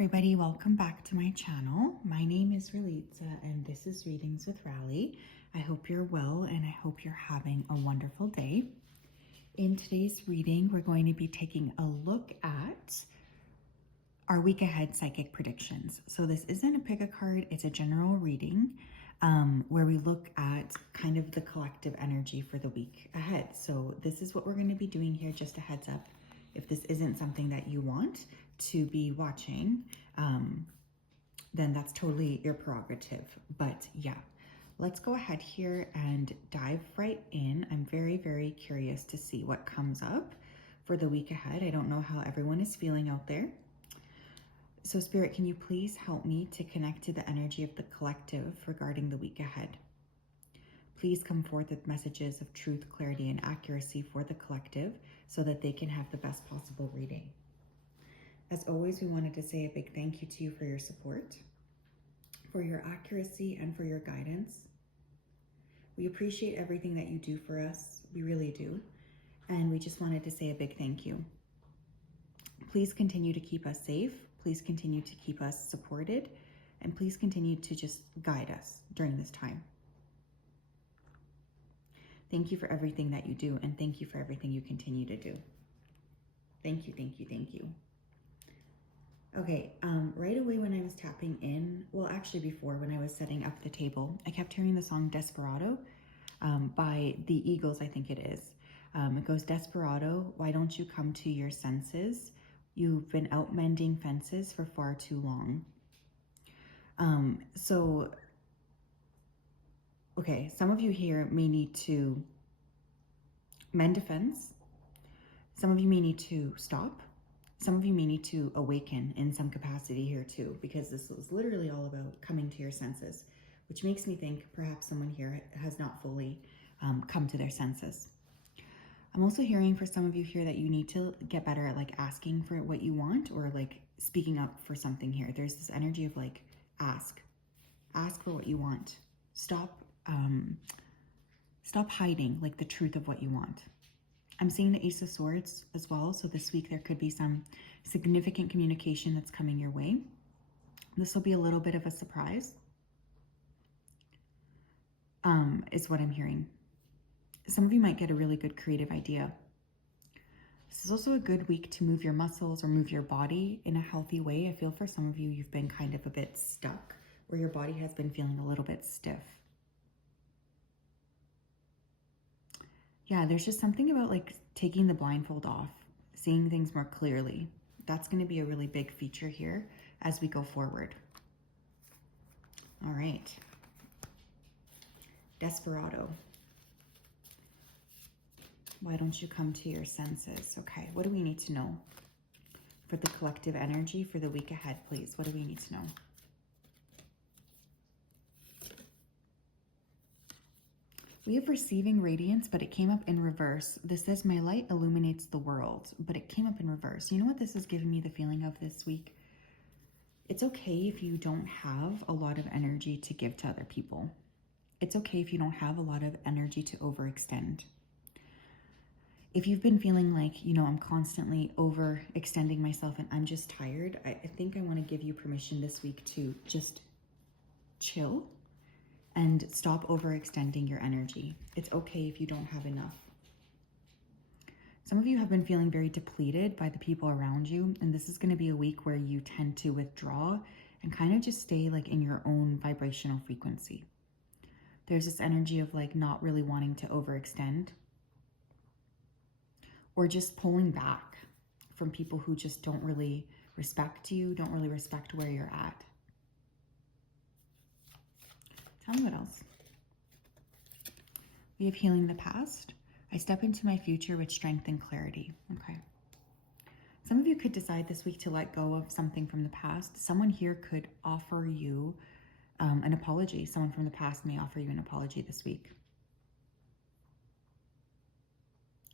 everybody, welcome back to my channel. My name is Ralitza and this is Readings with Rali. I hope you're well and I hope you're having a wonderful day. In today's reading, we're going to be taking a look at our week ahead psychic predictions. So this isn't a pick a card, it's a general reading where we look at kind of the collective energy for the week ahead. So this is what we're going to be doing here, just a heads up. If this isn't something that you want to be watching, then that's totally your prerogative. But yeah, let's go ahead here and dive right in. I'm very, very curious to see what comes up for the week ahead. I don't know how everyone is feeling out there. So Spirit, can you please help me to connect to the energy of the collective regarding the week ahead? Please come forth with messages of truth, clarity, and accuracy for the collective so that they can have the best possible reading. As always, we wanted to say a big thank you to you for your support, for your accuracy, and for your guidance. We appreciate everything that you do for us. We really do. And we just wanted to say a big thank you. Please continue to keep us safe. Please continue to keep us supported. And please continue to just guide us during this time. Thank you for everything that you do, and thank you for everything you continue to do. Thank you, thank you, thank you. Okay, right away when I was tapping in, well, actually before, when I was setting up the table, I kept hearing the song Desperado by the Eagles, I think it is. It goes, Desperado, why don't you come to your senses? You've been out mending fences for far too long. Okay, some of you here may need to mend a fence. Some of you may need to stop. Some of you may need to awaken in some capacity here too, because this is literally all about coming to your senses, which makes me think perhaps someone here has not fully come to their senses. I'm also hearing for some of you here that you need to get better at like asking for what you want, or like speaking up for something here. There's this energy of like, ask for what you want. Stop hiding like the truth of what you want. I'm seeing the Ace of Swords as well. So this week there could be some significant communication that's coming your way. This will be a little bit of a surprise, is what I'm hearing. Some of you might get a really good creative idea. This is also a good week to move your muscles or move your body in a healthy way. I feel for some of you, you've been kind of a bit stuck, or your body has been feeling a little bit stiff. Yeah, there's just something about like taking the blindfold off, seeing things more clearly. That's going to be a really big feature here as we go forward. All right. Desperado. Why don't you come to your senses? Okay, what do we need to know for the collective energy for the week ahead, please? What do we need to know? We have receiving radiance, but it came up in reverse. This says, my light illuminates the world, but it came up in reverse. You know what this is giving me the feeling of this week? It's okay if you don't have a lot of energy to give to other people. It's okay if you don't have a lot of energy to overextend. If you've been feeling like, you know, I'm constantly overextending myself and I'm just tired, I think I want to give you permission this week to just chill and stop overextending your energy. It's okay if you don't have enough. Some of you have been feeling very depleted by the people around you, and this is going to be a week where you tend to withdraw and kind of just stay like in your own vibrational frequency. There's this energy of like not really wanting to overextend, or just pulling back from people who just don't really respect you, don't really respect where you're at. Tell me what else. We have healing the past. I step into my future with strength and clarity. Okay. Some of you could decide this week to let go of something from the past. Someone here could offer you an apology. Someone from the past may offer you an apology this week.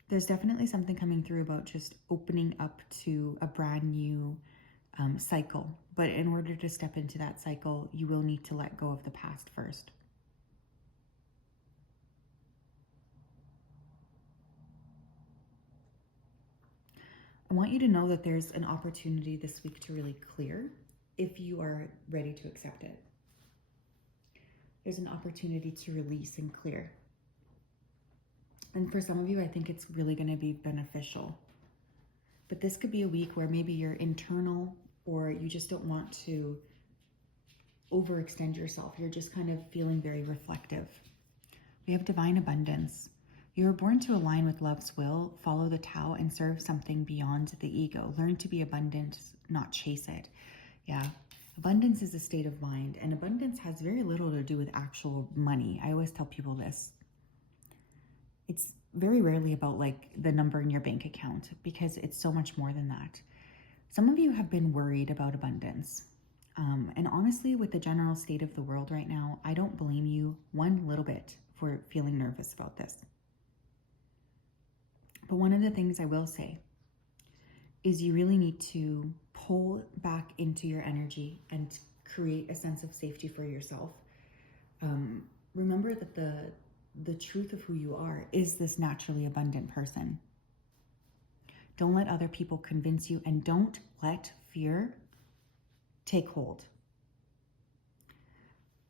There's definitely something coming through about just opening up to a brand new cycle. But in order to step into that cycle, you will need to let go of the past first. I want you to know that there's an opportunity this week to really clear if you are ready to accept it. There's an opportunity to release and clear. And for some of you, I think it's really going to be beneficial. But this could be a week where maybe you're internal, or you just don't want to overextend yourself. You're just kind of feeling very reflective. We have divine abundance. You were born to align with love's will, follow the Tao, and serve something beyond the ego. Learn to be abundant, not chase it. Yeah. Abundance is a state of mind, and abundance has very little to do with actual money. I always tell people this. It's very rarely about like the number in your bank account, because it's so much more than that. Some of you have been worried about abundance. And honestly, with the general state of the world right now, I don't blame you one little bit for feeling nervous about this. But one of the things I will say is you really need to pull back into your energy and create a sense of safety for yourself. Remember that the truth of who you are is this naturally abundant person. Don't let other people convince you, and don't let fear take hold.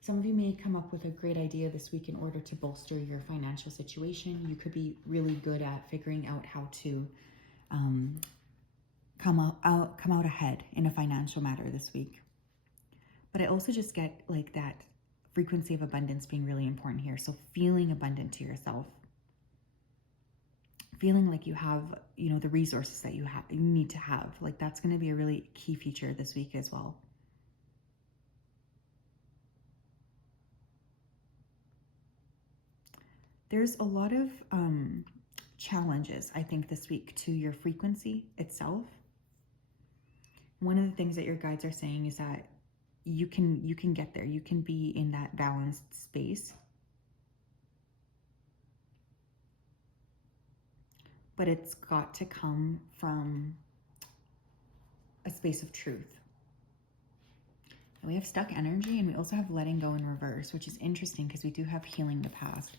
Some of you may come up with a great idea this week in order to bolster your financial situation. You could be really good at figuring out how to come out ahead in a financial matter this week. But I also just get like that frequency of abundance being really important here. So feeling abundant to yourself, feeling like you have, the resources that you need to have. Like that's going to be a really key feature this week as well. There's a lot of challenges, I think, this week to your frequency itself. One of the things that your guides are saying is that you can get there. You can be in that balanced space. But it's got to come from a space of truth. And we have stuck energy, and we also have letting go in reverse, which is interesting because we do have healing the past.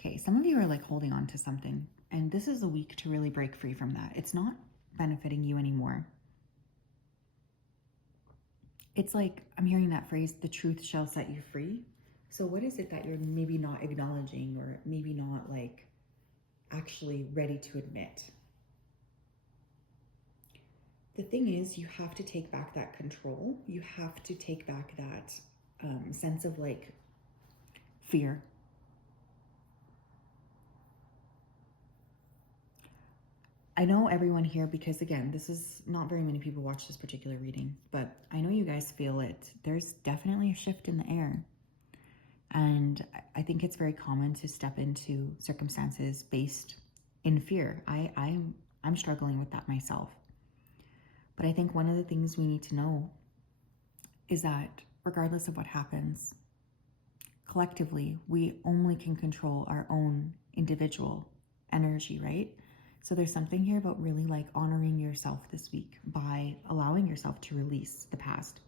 Okay, some of you are like holding on to something, and this is a week to really break free from that. It's not benefiting you anymore. It's like, I'm hearing that phrase, the truth shall set you free. So what is it that you're maybe not acknowledging, or maybe not like actually ready to admit? The thing is, you have to take back that control. You have to take back that sense of like fear. I know everyone here, because again, this is not very many people watch this particular reading, but I know you guys feel it. There's definitely a shift in the air. And I think it's very common to step into circumstances based in fear. I'm struggling with that myself. But I think one of the things we need to know is that regardless of what happens, collectively, we only can control our own individual energy, right? So there's something here about really like honoring yourself this week by allowing yourself to release the past.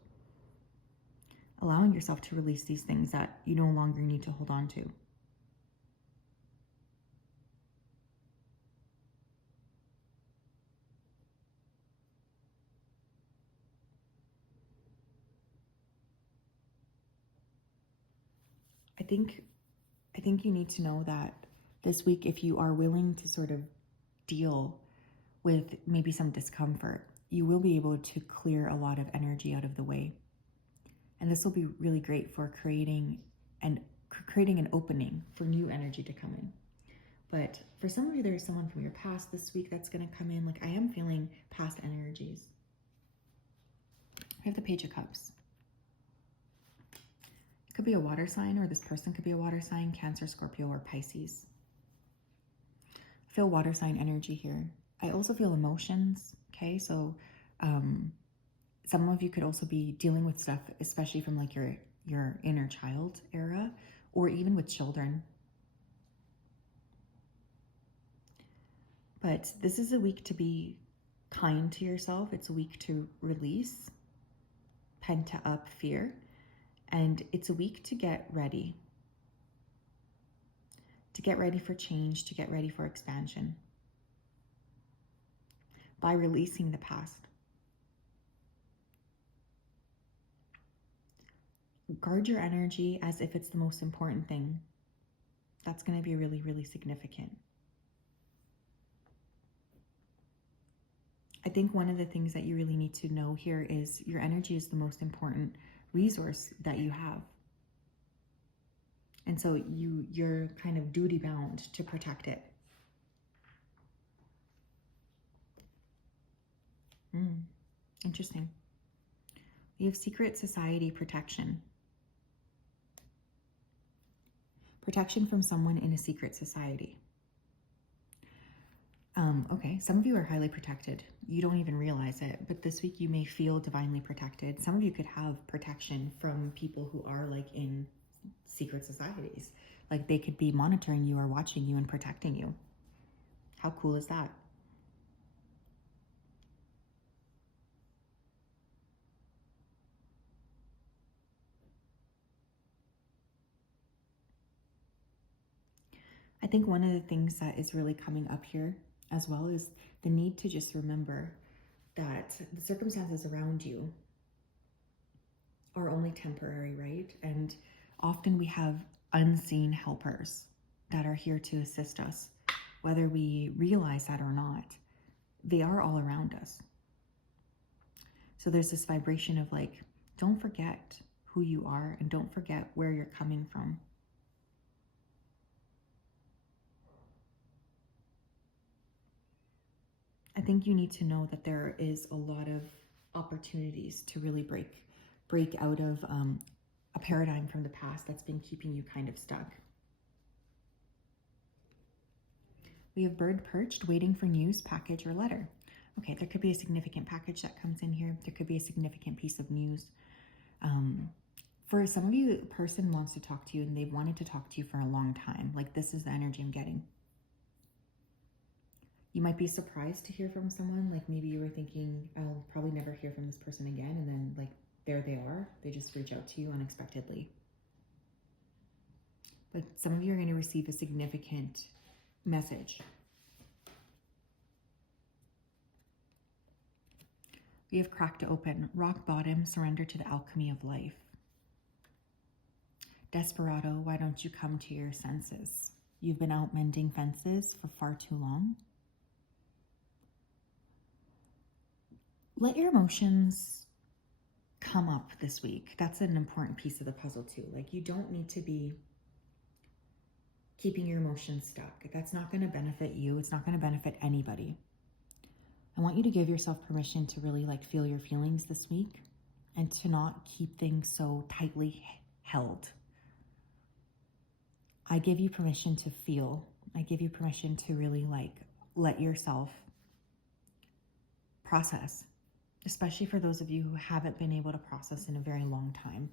Allowing yourself to release these things that you no longer need to hold on to. I think you need to know that this week, if you are willing to sort of deal with maybe some discomfort, you will be able to clear a lot of energy out of the way. And this will be really great for creating an opening for new energy to come in. But for some of you, there's someone from your past this week that's going to come in. Like, I am feeling past energies. We have the Page of Cups. It could be a water sign, or this person could be a water sign, Cancer, Scorpio, or Pisces. I feel water sign energy here. I also feel emotions. Okay, so some of you could also be dealing with stuff, especially from like your inner child era, or even with children. But this is a week to be kind to yourself. It's a week to release pent up fear, and it's a week to get ready. To get ready for change, to get ready for expansion. By releasing the past. guard your energy as if it's the most important thing. That's going to be really, really significant. I think one of the things that you really need to know here is your energy is the most important resource that you have. And so you're kind of duty bound to protect it. Interesting. We have secret society protection. Protection from someone in a secret society. Okay, some of you are highly protected. You don't even realize it, but this week you may feel divinely protected. Some of you could have protection from people who are like in secret societies. Like they could be monitoring you or watching you and protecting you. How cool is that? I think one of the things that is really coming up here as well is the need to just remember that the circumstances around you are only temporary, right? And often we have unseen helpers that are here to assist us, whether we realize that or not. They are all around us. So there's this vibration of like, don't forget who you are and don't forget where you're coming from. I think you need to know that there is a lot of opportunities to really break out of a paradigm from the past that's been keeping you kind of stuck. We have bird perched, waiting for news, package, or letter. Okay, there could be a significant package that comes in here. There could be a significant piece of news. For some of you, a person wants to talk to you and they've wanted to talk to you for a long time. Like this is the energy I'm getting. You might be surprised to hear from someone. Like maybe you were thinking, I'll probably never hear from this person again. And then like, there they are. They just reach out to you unexpectedly. But some of you are going to receive a significant message. We have cracked open, rock bottom, surrender to the alchemy of life. Desperado, why don't you come to your senses? You've been out mending fences for far too long. Let your emotions come up this week. That's an important piece of the puzzle too. Like you don't need to be keeping your emotions stuck. That's not going to benefit you. It's not going to benefit anybody. I want you to give yourself permission to really like feel your feelings this week and to not keep things so tightly held. I give you permission to feel. I give you permission to really like let yourself process, especially for those of you who haven't been able to process in a very long time.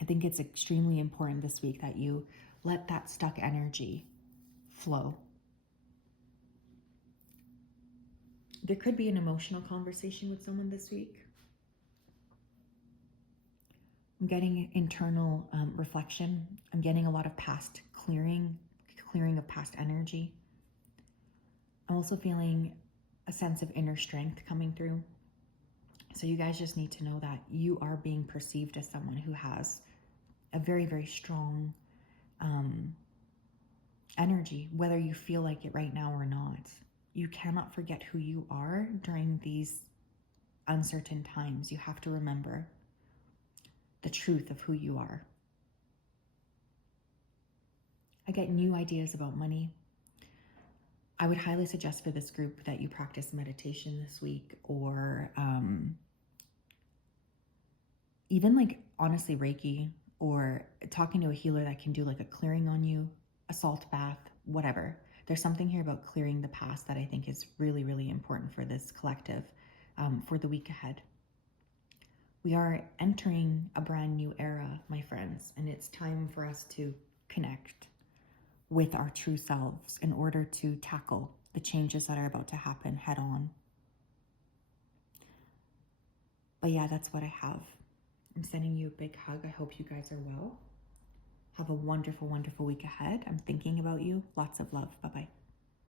I think it's extremely important this week that you let that stuck energy flow. There could be an emotional conversation with someone this week. I'm getting internal reflection. I'm getting a lot of past clearing of past energy. I'm also feeling a sense of inner strength coming through. So you guys just need to know that you are being perceived as someone who has a very, very strong energy, whether you feel like it right now or not. You cannot forget who you are during these uncertain times. You have to remember the truth of who you are. I get new ideas about money. I would highly suggest for this group that you practice meditation this week, or even like honestly Reiki, or talking to a healer that can do like a clearing on you, a salt bath, whatever. There's something here about clearing the past that I think is really, really important for this collective for the week ahead. We are entering a brand new era, my friends, and it's time for us to connect with our true selves in order to tackle the changes that are about to happen head on. But yeah, that's what I have. I'm sending you a big hug. I hope you guys are well. Have a wonderful, wonderful week ahead. I'm thinking about you. Lots of love. Bye-bye.